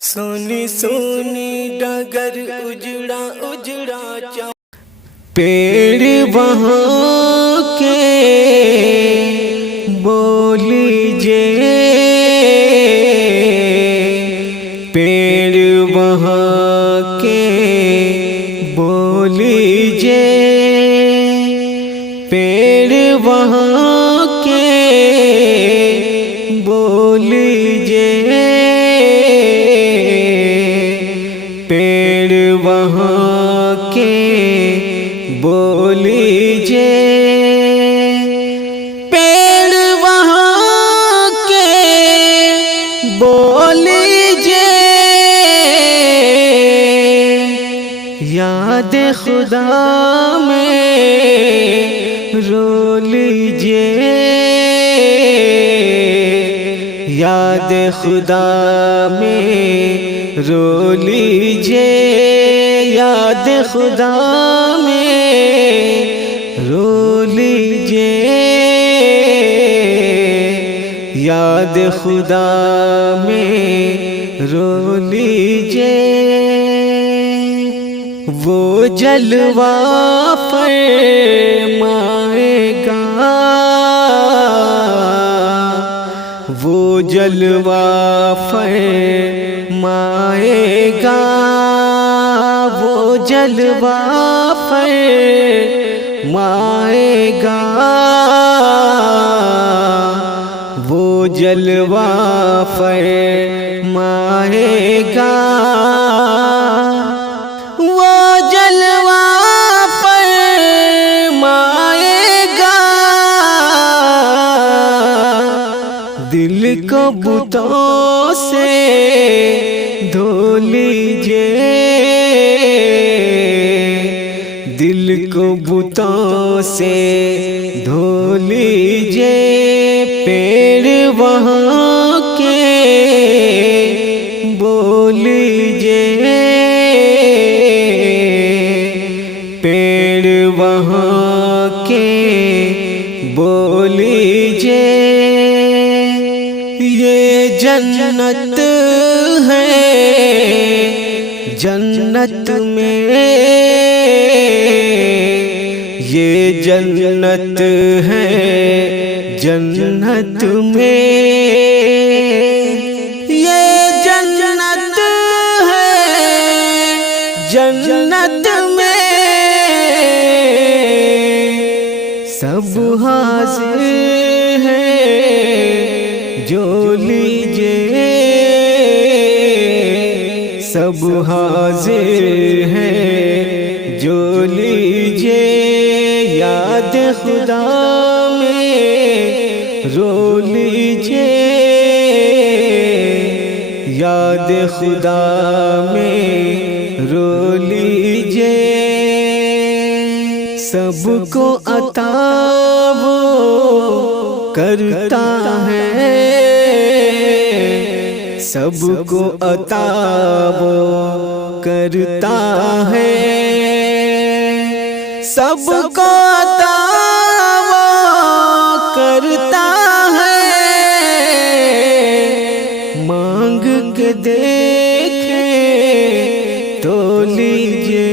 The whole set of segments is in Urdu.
سونی سونی ڈگر اجڑا اجڑا چاؤ پیڑ وہاں کے بولی جے پیڑ وہاں کے بولی جے پیڑ وہاں کے بولی جے پیڑ وہاں کے بولی جے پیڑ وہاں کے بولی جے یاد خدا میں رو لیجے یاد خدا میں رو لیجے یاد خدا میں رو لیجے یاد خدا میں رو لیجے وہ جلوہ فرمائے گا وہ جلوہ فرمائے گا وہ جلوہ فرمائے گا وہ جلوہ فرمائے گا وہ جلوہ فرمائے گا دل کو بتوں سے دھو لیجے دل کو بتوں سے دھو لیجے پیڑ وہاں کے بولی جے پیڑ وہاں کے بولی جے یہ جنت ہے جنت میں یہ جنت ہے جنت میں یہ جنت ہے جنت میں سب حاضر ہے جو لیجے سب حاضر ہے جو لیجے یاد خدا میں رو لیجے یاد خدا میں رو لیجے سب کو عطا وہ کرتا ہے سب کو عطا وہ کرتا ہے سب کو عطا وہ کرتا ہے مانگ کے دیکھے تو لیجے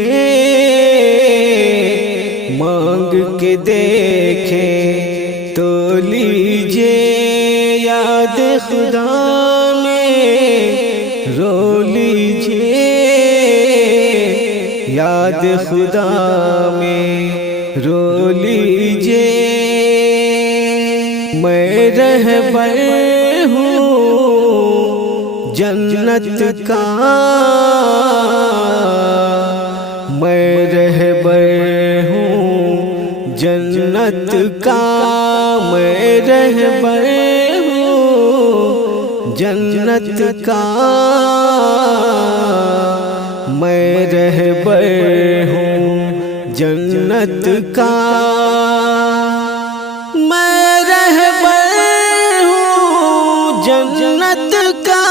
مانگ کے دیکھے تو لیجے یاد خدا رو لیجے یاد خدا میں رو لیجے میں رہبر ہوں جنت کا میں رہبر ہوں جنت کا میں رہبر جنت کا میں رہبر ہوں جنت کا میں رہبر ہوں جنت کا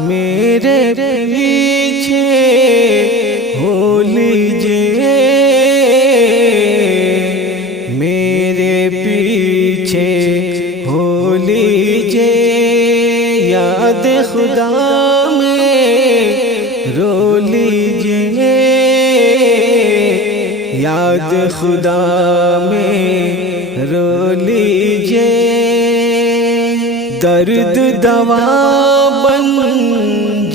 میرے پیچھے ہو لیجے میرے پیچھے ہو لیجے یا یاد خدا میں رو لیجئے، یاد خدا میں رو لیجئے، درد دوا بن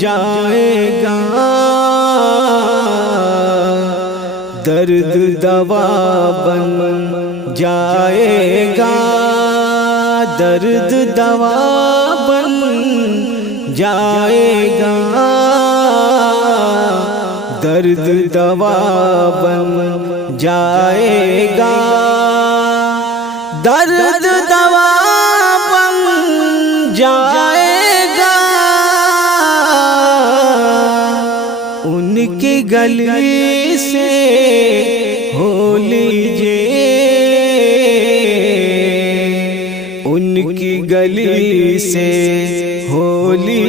جائے گا، درد دوا بن جائے گا، درد دوا بن جائے گا، درد دوا بن جائے گا، درد دوا بن جائے گا، ان کی گلی سے ہو لیجئے، ان کی گلی سے ہو لیجئے،